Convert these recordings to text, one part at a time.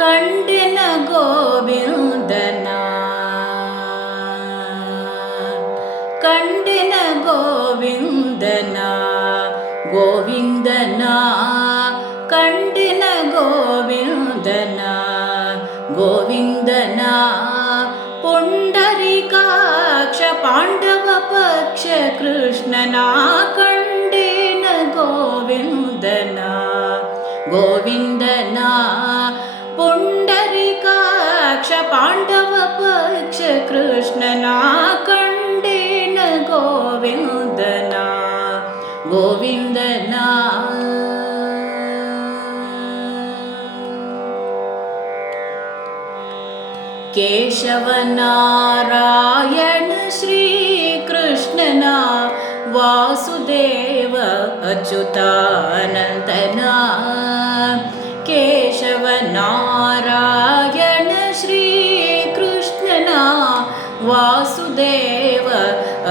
ण्डन गोविन्दना कण्डन गोविन्दना गोविन्दना खण्डन गोविन्दना गोविन्दना पुण्डरीकाक्ष पाण्डवपक्ष कृष्णना खण्डेन गोविन्दना गोविन्दना पुण्डरिकाक्ष पाण्डवपक्ष कृष्णना कण्डेन गोविन्दना गोविन्दना। केशवनारायण श्रीकृष्णना वासुदेव अच्युतानन्दना। केशवनारायण श्रीकृष्णना वासुदेव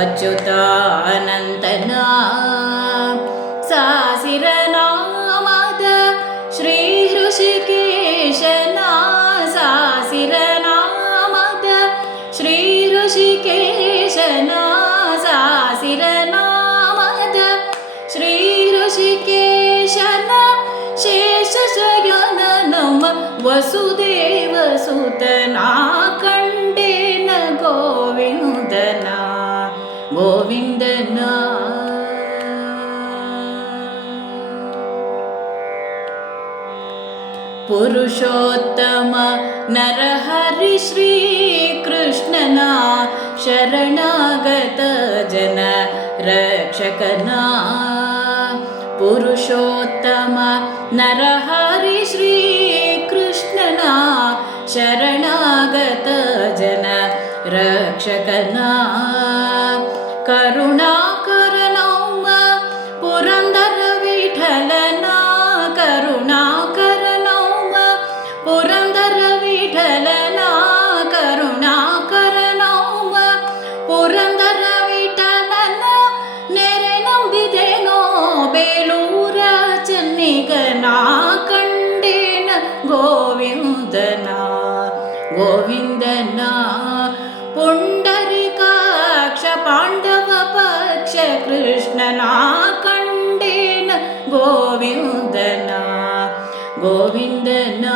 अच्युतानन्दना। सासिरनामद श्रीहृषिकेशना सासिरनामद श्रीहृषिकेशना सासिरनामद श्रीहृषिकेशन शेषशयन नम वसुदेवसुतना कण्डेन गोविन्दना गोविन्दना पुरुषोत्तम नरहरि श्रीकृष्णना शरणागत जन रक्षकना। पुरुषोत्तम नरहरि शरणा शरणागत जन रक्षकना। करुणा पुरन्दर विठलना पुरन्दरनाुणा पुरन्दर विठलना कर्मा पुरन्दर विठलन विठल न बेलूर चन्न ಗೋವಿಂದನ ಗೋವಿಂದನ ಪುಂಡರಿಕಾಕ್ಷ ಪಾಂಡವ ಪಕ್ಷ ಕೃಷ್ಣನ ಕಂಡೇನ ಗೋವಿಂದನ ಗೋವಿಂದನ